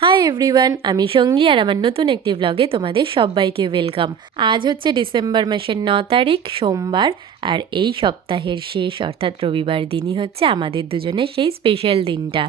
Hi everyone, আমি সঙ্গী আর আমার নতুন একটি ব্লগে তোমাদের সবাইকে ওয়েলকাম। আজ হচ্ছে ডিসেম্বর মাসের 9 তারিখ সোমবার, আর এই সপ্তাহের শেষ অর্থাৎ রবিবার দিনই হচ্ছে আমাদের দুজনের সেই স্পেশাল দিনটা,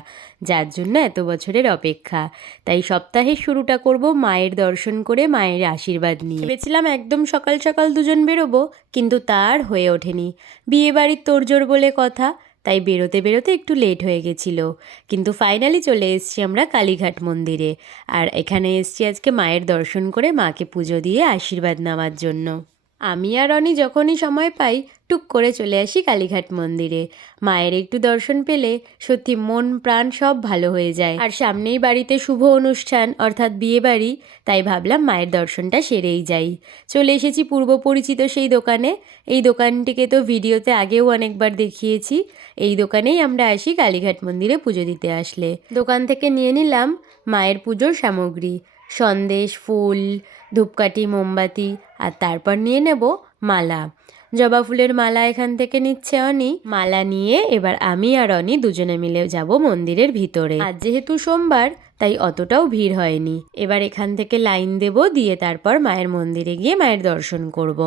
যার জন্য এত বছরের অপেক্ষা। তাই সপ্তাহের শুরুটা করব মায়ের দর্শন করে, মায়ের আশীর্বাদ নিয়ে। ভেবেছিলাম একদম সকাল সকাল দুজন বেরোবো, কিন্তু তার হয়ে ওঠেনি। বিয়েবাড়ির তোড়জোড় বলে কথা, তাই বেরোতে বেরোতে একটু লেট হয়ে গেছিলো। কিন্তু ফাইনালি চলে এসেছি আমরা কালীঘাট মন্দিরে, আর এখানে এসেছি আজকে মায়ের দর্শন করে, মাকে পুজো দিয়ে আশীর্বাদ নেওয়ার জন্য। আমি আর রনি যখনই সময় পাই টুক করে চলে আসি কালীঘাট মন্দিরে। মায়ের একটু দর্শন পেলে সত্যি মন প্রাণ সব ভালো হয়ে যায়। আর সামনেই বাড়িতে শুভ অনুষ্ঠান অর্থাৎ বিয়ে বাড়ি, তাই ভাবলাম মায়ের দর্শনটা সেরেই যাই। চলে এসেছি পূর্ব পরিচিত সেই দোকানে। এই দোকানটিকে তো ভিডিওতে আগেও অনেকবার দেখিয়েছি। এই দোকানেই আমরা আসি কালীঘাট মন্দিরে পুজো দিতে আসলে। দোকান থেকে নিয়ে নিলাম মায়ের পুজোর সামগ্রী, সন্দেশ, ফুল, ধূপকাঠি, মোমবাতি, আর তারপর নিয়ে নেব মালা। জবা ফুলের মালা এখান থেকে নিচ্ছে অনি। মালা নিয়ে এবার আমি আর অনি দুজনে মিলে যাব মন্দিরের ভিতরে। আজ যেহেতু সোমবার, তাই অতটাও ভিড় হয়নি। এবার এখান থেকে লাইন দেব, দিয়ে তারপর মায়ের মন্দিরে গিয়ে মায়ের দর্শন করব।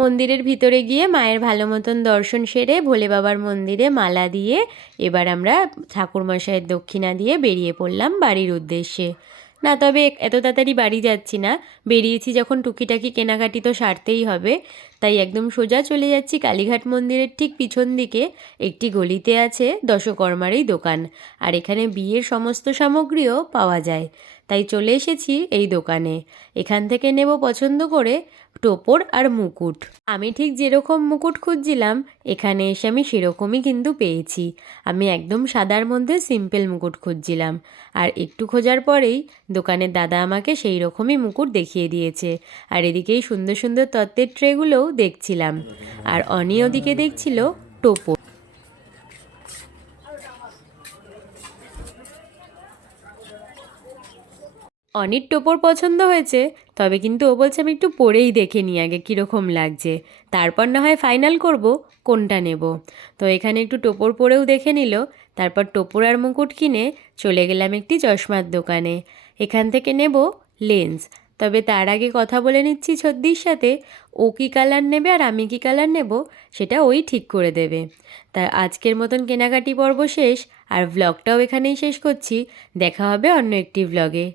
মন্দিরের ভিতরে গিয়ে মায়ের ভালো মতন দর্শন সেরে ভোলে বাবার মন্দিরে মালা দিয়ে এবার আমরা ঠাকুরমশাইয়ের দক্ষিণা দিয়ে বেরিয়ে পড়লাম বাড়ির উদ্দেশ্যে। না, তবে এত তাড়াতাড়ি বাড়ি যাচ্ছি না, বেরিয়েছি যখন টুকিটাকি কেনাকাটি তো সারতেই হবে, তাই একদম সোজা চলে যাচ্ছি কালীঘাট মন্দিরের ঠিক পিছন দিকে একটি গলিতে আছে দশকর্মারই দোকান, আর এখানে বিয়ের সমস্ত সামগ্রীও পাওয়া যায়। তাই চলে এসেছি এই দোকানে। এখান থেকে নেব পছন্দ করে টোপর আর মুকুট। আমি ঠিক যেরকম মুকুট খুঁজছিলাম এখানে এসে আমি সেরকমই কিন্তু পেয়েছি। আমি একদম সাদার মধ্যে সিম্পল মুকুট খুঁজছিলাম, আর একটু খোঁজার পরেই দোকানের দাদা আমাকে সেই রকমই মুকুট দেখিয়ে দিয়েছে। আর এদিকেই সুন্দর সুন্দর তত্ত্বের ট্রেগুলোও দেখছিলাম, আর অনি ওদিকে দেখছিল টোপর। অনির টোপর পছন্দ হয়েছে, তবে কিন্তু ও বলছে আমি একটু পরেই দেখে নিই আগে কীরকম লাগছে, তারপর না হয় ফাইনাল করব কোনটা নেব। তো এখানে একটু টোপর পরেও দেখে নিল, তারপর টোপর আর মুকুট কিনে চলে গেলাম একটি চশমার দোকানে। এখান থেকে নেব লেন্স। তবে তার আগে কথা বলে নিচ্ছি ছদ্দির সাথে, ও কী কালার নেবে আর আমি কী কালার নেব সেটা ওই ঠিক করে দেবে। তা আজকের মতন কেনাকাটি পর্ব শেষ, আর ব্লগটাও এখানেই শেষ করছি। দেখা হবে অন্য একটি ব্লগে।